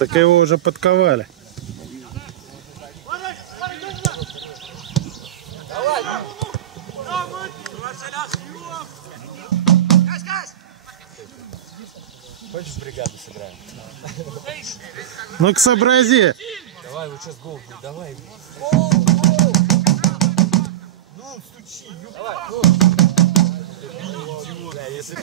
Так его уже подковали. Хочешь бригаду сыграем? Ну-ка сообрази. Давай, вот сейчас гол будет, давай. Ну, стучи. Давай, гол. Да, если...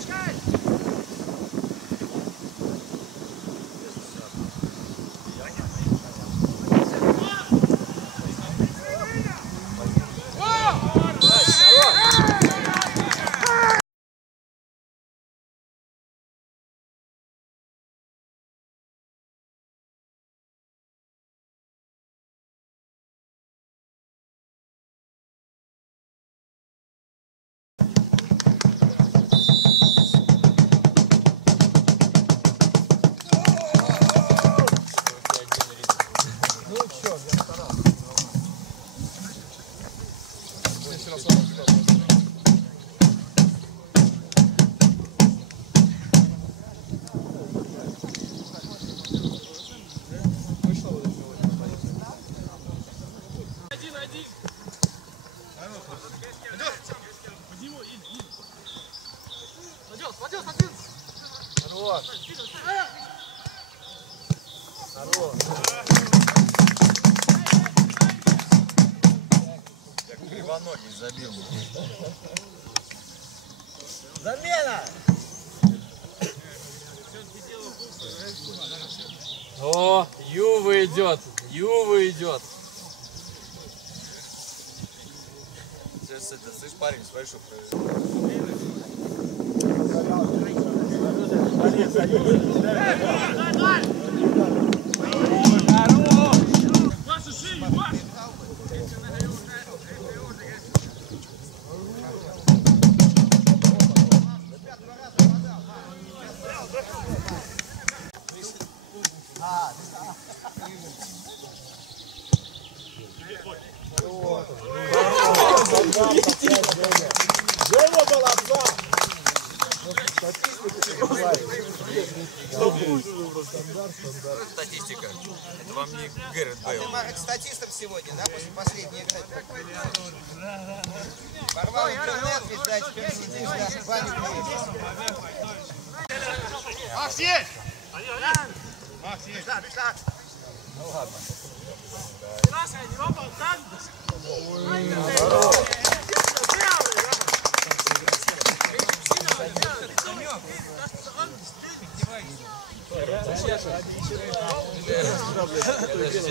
Кривоногий забил. Замена! О, Юва идет! Юва идет! Сейчас это, слышь, парень, смотри, что происходит. Женя молодца! Статистика. Это вам не Гэррет Бейл. Ты статистом сегодня, да, после последней игры? Порвал интернет, видать, теперь сидишь, да, памятный. Макс, есть! Макс, есть! Ну ладно.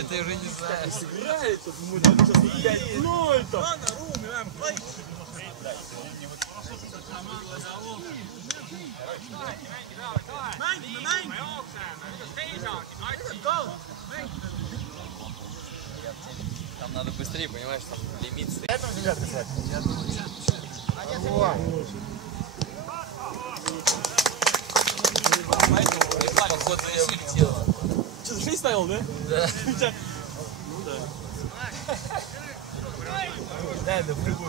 Ты уже не знаешь. Играет, ну это! Там надо быстрее, понимаешь, там лимит стоит. Это взгляд писать? Походу я улетел. Что, 6 ставил, да? Да. Ну да. Да, да, прыгну.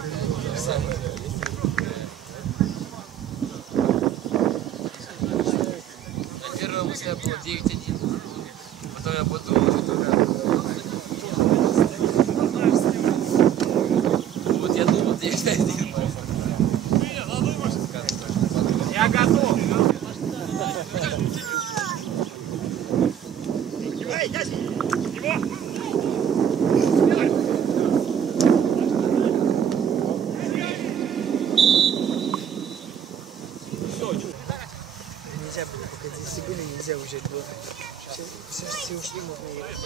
На первом мысли было 9-1. Потом я подумал, что вот я думал 9-1. Я готов! Нельзя было, пока здесь были, нельзя уезжать было. Все ушли, можно ехать.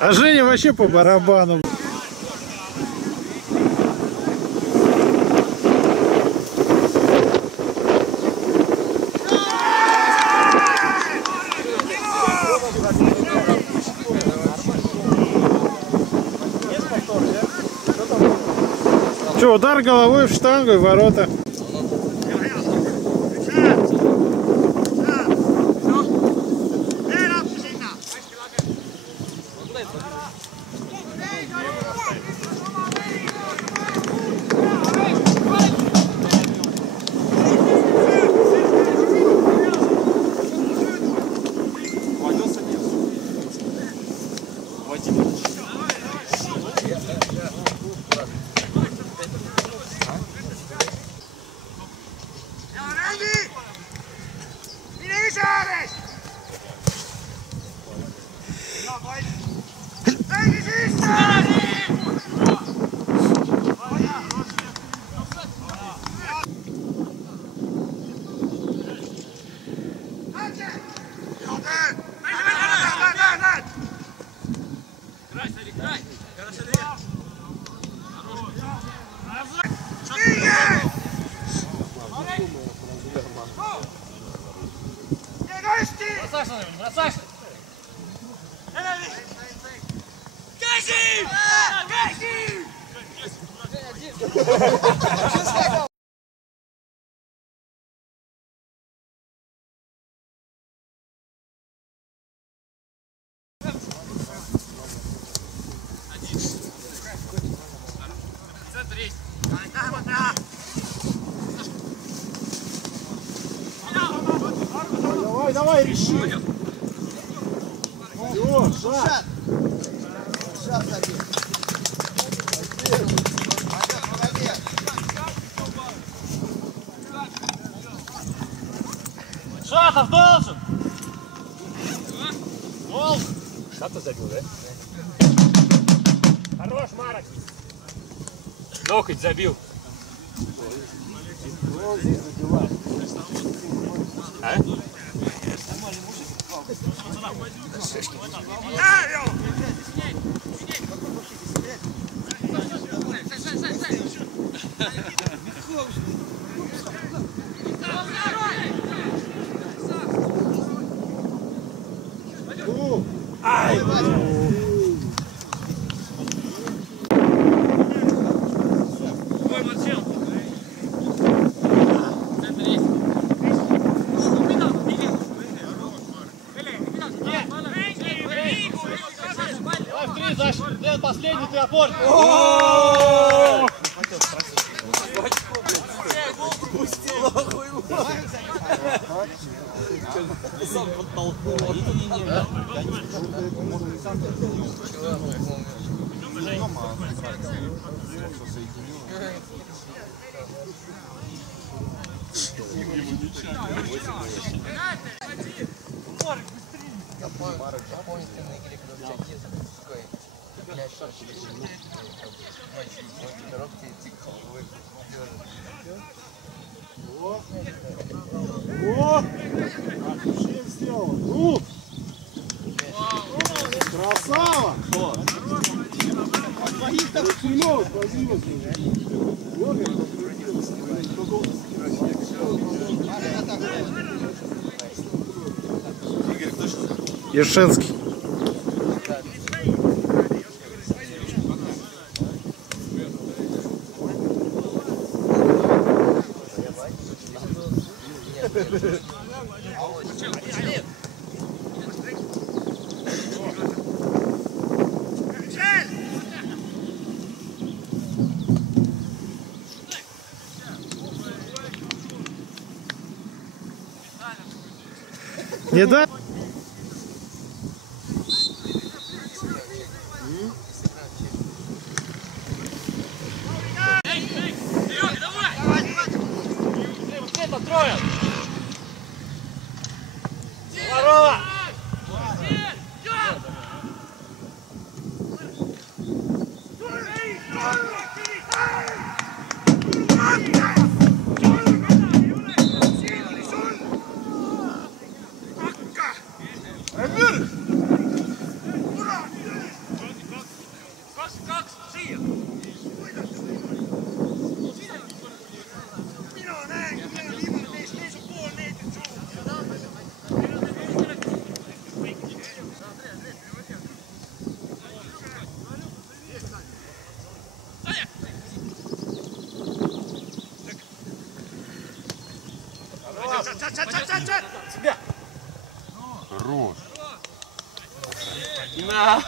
А Женя вообще по барабану. Че, удар головой в штангу и ворота. Бросайся! Давай, давай, реши. Все, шаг. Сейчас забей. Молодец. Шатов должен! Должен! Шатов забил, да? Хорош, Марок! Локоть забил. А? Ай! Последний ты опор! Сам подтолкнул. О! Чем сделал? Ну! Красава! Сильно, спасибо. Ешенский. Не да? Трое! Здорово! Тебя! Хорош. На!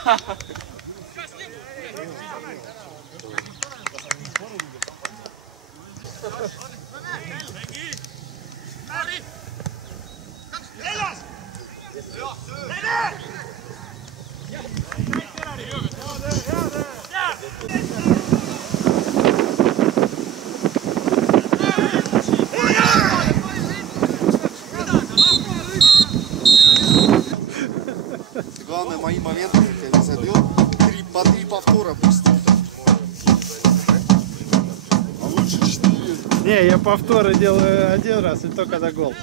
главное, мои моменты, как я не забил, по 3 повтора пусть. А лучше 4. Не, я повторы делаю один раз, и только когда гол.